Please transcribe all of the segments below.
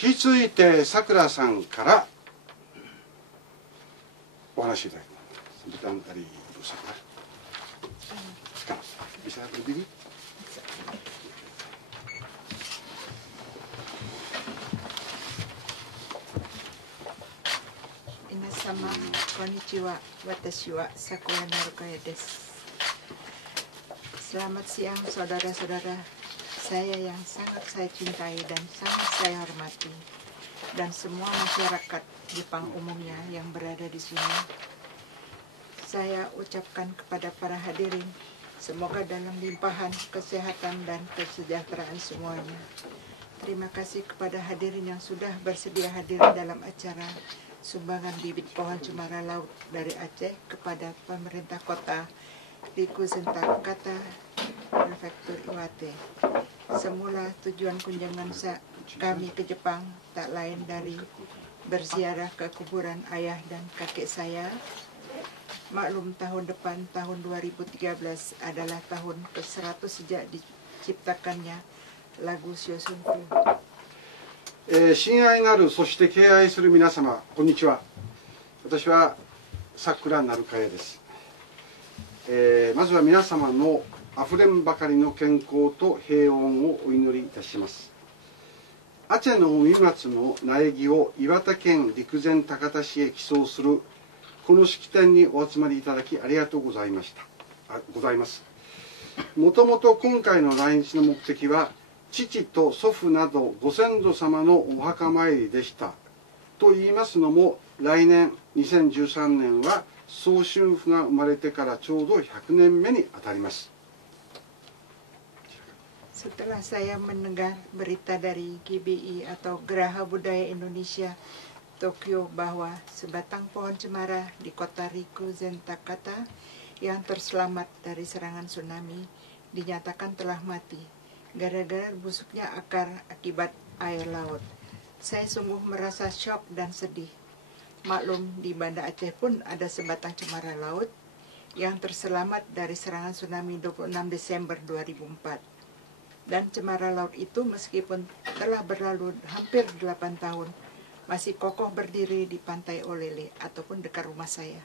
引き続いてさくらさんからお話しいただきます。時間ありどうしたかな。bisa berdiri. Minasama, konnichiwa. Watashi wa Sakura Narukaya desu. Selamat siang saudara-saudara saya yang sangat saya cintai dan sangat saya hormati, dan semua masyarakat Jepang umumnya yang berada di sini. Saya ucapkan kepada para hadirin, semoga dalam limpahan kesehatan dan kesejahteraan semuanya. Terima kasih kepada hadirin yang sudah bersedia hadir dalam acara sumbangan bibit pohon cemara laut dari Aceh kepada pemerintah kota Rikuzentakata, Prefektur Iwate. Semula tujuan kunjungan kami ke Jepang tak lain dari berziarah ke kuburan ayah dan kakek saya. Maklum tahun depan, tahun 2013 adalah tahun ke-100 sejak diciptakannya lagu Shosunku. 親愛なる、そして敬愛する皆様、こんにちは。私は桜成香也です。まずは皆様のあふれんばかりの健康と平穏をお祈りいたします。アチェの海松の苗木を岩手県陸前高田市へ寄贈するこの式典にお集まりいただきありがとうございます。もともと今回の来日の目的は、父と祖父などご先祖様のお墓参りでした。と言いますのも、来年2013年は宗春府が生まれてからちょうど100年目にあたります。Setelah saya mendengar berita dari GBI atau Geraha Budaya Indonesia Tokyo bahwa sebatang pohon cemara di kota Rikuzentakata yang terselamat dari serangan tsunami dinyatakan telah mati gara-gara busuknya akar akibat air laut. Saya sungguh merasa syok dan sedih. Maklum di Banda Aceh pun ada sebatang cemara laut yang terselamat dari serangan tsunami 26 Desember 2004. Dan cemara laut itu meskipun telah berlalu hampir 8 tahun, masih kokoh berdiri di pantai Olele ataupun dekat rumah saya.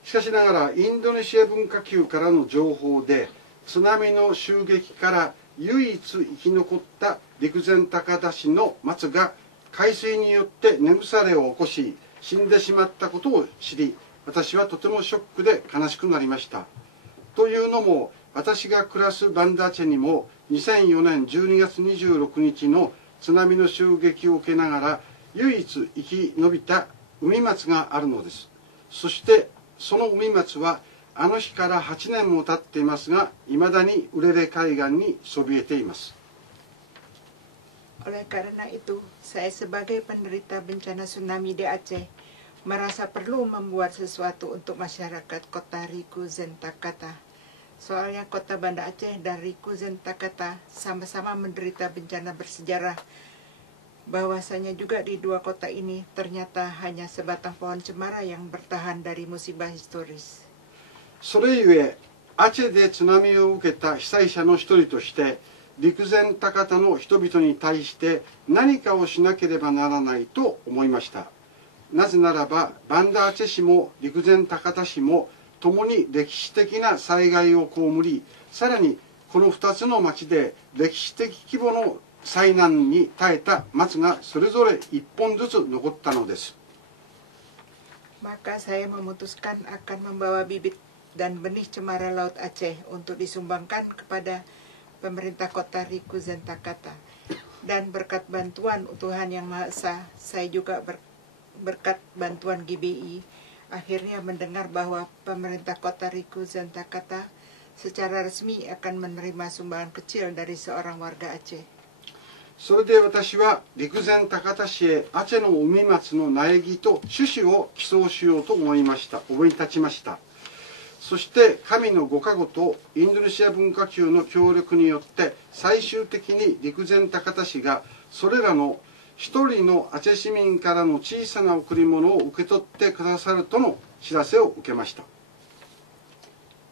しかしながらインドネシア文化級からの情報で、津波の襲撃から唯一生き残った陸前高田市の松が海水によって根腐れを起こし死んでしまったことを知り、私はとてもショックで悲しくなりました。というのも、私が暮らすバンダーチェにも2004年12月26日の津波の襲撃を受けながら唯一生き延びた海松があるのです。そしてその海松はあの日から8年も経っていますが、いまだにウレレ海岸にそびえています。Oleh karena itu, saya sebagai penderita bencana tsunami di Aceh merasa perlu membuat sesuatu untuk masyarakat kota Rikuzentakata. Soalnya kota Banda Aceh dan Rikuzentakata sama-sama menderita bencana bersejarah. Bahwasanya juga di dua kota ini ternyata hanya sebatang pohon cemara yang bertahan dari musibah historis. それゆえ、アチェで津波を受けた被災者の一人として、陸前高田の人々に対して何かをしなければならないと思いました。なぜならば、バンダアチェ市も陸前高田市も共に歴史的な災害を被り、さらにこの2つの町で歴史的規模の災難に耐えた松がそれぞれ1本ずつ残ったのです。Maka saya memutuskan akan membawa bibit dan benih cemara laut Aceh untuk disumbangkan kepada pemerintah kota Rikuzentakata. Dan berkat bantuan Tuhan Yang Maha Esa, saya juga berkat bantuan GBI, akhirnya mendengar bahwa pemerintah kota Rikuzentakata secara resmi akan menerima sumbangan kecil dari seorang warga Aceh. それで私は陸前高田市へアチェの海松の苗木と種子を寄贈しようと思い立ちました。そして神のご加護とインドネシア文化級の協力によって最終的に陸前高田市がそれらの一人のアチェ市民からの小さな贈り物を受け取ってくださるとの知らせを受けました。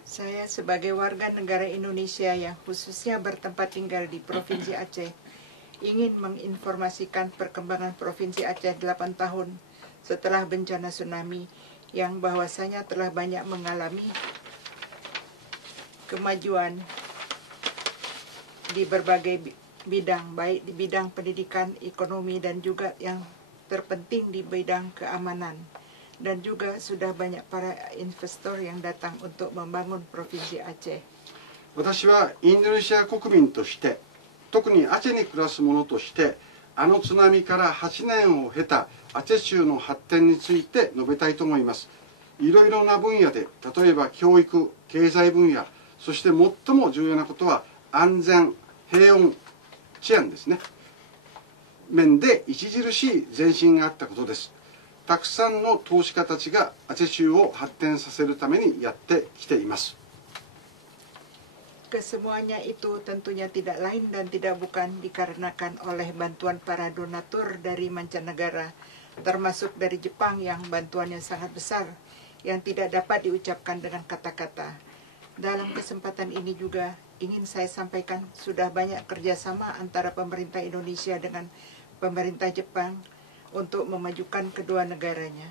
Saya sebagai warga negara Indonesia yang khususnya bertempat tinggal di Provinsi Aceh ingin menginformasikan perkembangan Provinsi Aceh 8 tahun setelah bencana tsunami yang bahwasanya telah banyak mengalami kemajuan di berbagai bidang, baik di bidang pendidikan, ekonomi, dan juga yang terpenting di bidang keamanan. Dan juga sudah banyak para investor yang datang untuk membangun Provinsi Aceh. 私はインドネシア国民として、特にアチェに暮らす者として、あの津波から8年を経たアチェ州の発展について述べたいと思います。いろいろな分野で、例えば教育、経済分野、そして最も重要なことは安全、平穏、治安ですね。面で著しい前進があったことです。たくさんの投資家たちがアチェ州を発展させるためにやってきています。Kesemuanya itu tentunya tidak lain dan tidak bukan dikarenakan oleh bantuan para donatur dari mancanegara, termasuk dari Jepang yang bantuannya sangat besar, yang tidak dapat diucapkan dengan kata-kata. Dalam kesempatan ini juga ingin saya sampaikan sudah banyak kerjasama antara pemerintah Indonesia dengan pemerintah Jepang untuk memajukan kedua negaranya.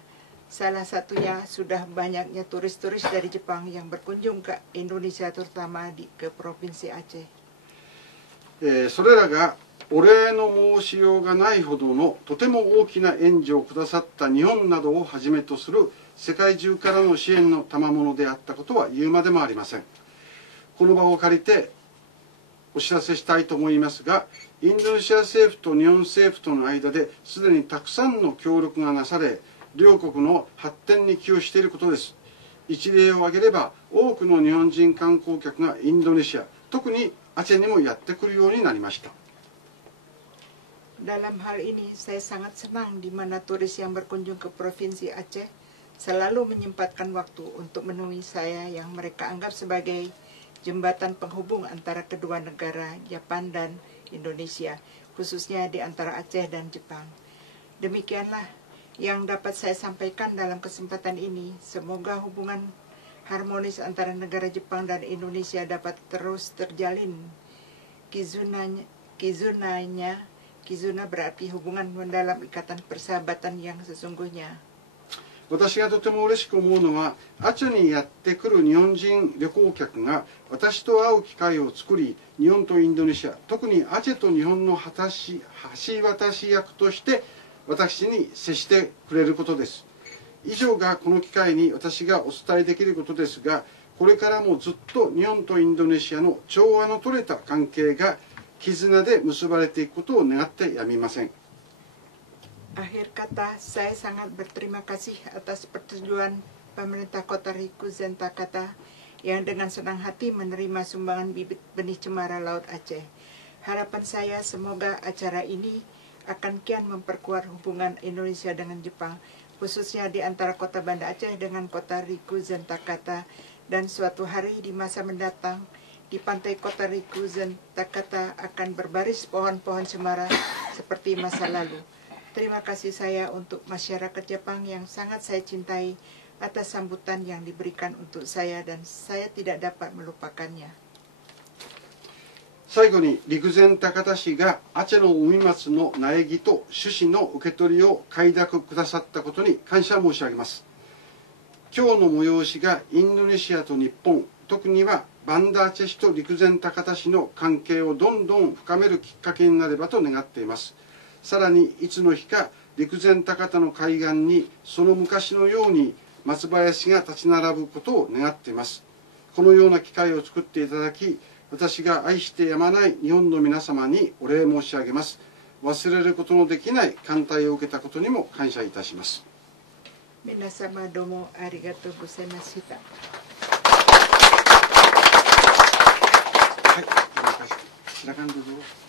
Salah satunya sudah banyaknya turis-turis dari Jepang yang berkunjung ke Indonesia, terutama ke Provinsi Aceh. それらがお礼の申しようがないほどのとても大きな援助をくださった日本などをはじめとする世界中からの支援の賜物であったことは言うまでもありません。この場を借りてお知らせしたいと思いますが、インドネシア政府と日本政府との間ですでにたくさんの協力がなされ、両国の発展に寄与していることです。一例を挙げれば、多くの日本人観光客がインドネシア、特にアチェにもやってくるようになりました。Dalam hal ini saya sangat senang di mana turis yang berkunjung ke Provinsi Aceh selalu menyempatkan waktu untuk menemui saya yang mereka anggap sebagai jembatan penghubung antara kedua negara, Jepang dan Indonesia, khususnya di antara Aceh dan Jepang. Demikianlah yang dapat saya sampaikan dalam kesempatan ini. Semoga hubungan harmonis antara negara Jepang dan Indonesia dapat terus terjalin. Kizuna berarti hubungan mendalam ikatan persahabatan yang sesungguhnya. 私がとても嬉しく思うのは、アチェにやってくる日本人旅行客が私と会う機会を作り、日本とインドネシア、特にアチェと日本の橋渡し役として私に接してくれることです。以上がこの機会に私がお伝えできることですが、これからもずっと日本とインドネシアの調和の取れた関係が絆で結ばれていくことを願ってやみません。Akhir kata, saya sangat berterima kasih atas persetujuan pemerintah Kota Riku Zentakata yang dengan senang hati menerima sumbangan bibit benih cemara Laut Aceh. Harapan saya semoga acara ini akan kian memperkuat hubungan Indonesia dengan Jepang, khususnya di antara Kota Banda Aceh dengan Kota Riku Zentakata, dan suatu hari di masa mendatang di pantai Kota Riku Zentakata akan berbaris pohon-pohon cemara seperti masa lalu. Terima kasih saya untuk masyarakat Jepang yang sangat saya cintai atas sambutan yang diberikan untuk saya dan saya tidak dapat melupakannya. 最後に陸前高田市がアチェの海松の苗木と種子の受け取りを快諾くださったことに感謝申し上げます。今日の催しがインドネシアと日本、特にはバンダアチェ市と陸前高田市の関係をどんどん深めるきっかけになればと願っています。さらにいつの日か陸前高田の海岸にその昔のように松林が立ち並ぶことを願っています。このような機会を作っていただき、私が愛してやまない日本の皆様にお礼申し上げます。忘れることのできない歓待を受けたことにも感謝いたします。皆様どうもありがとうございました。はい、silakan dulu.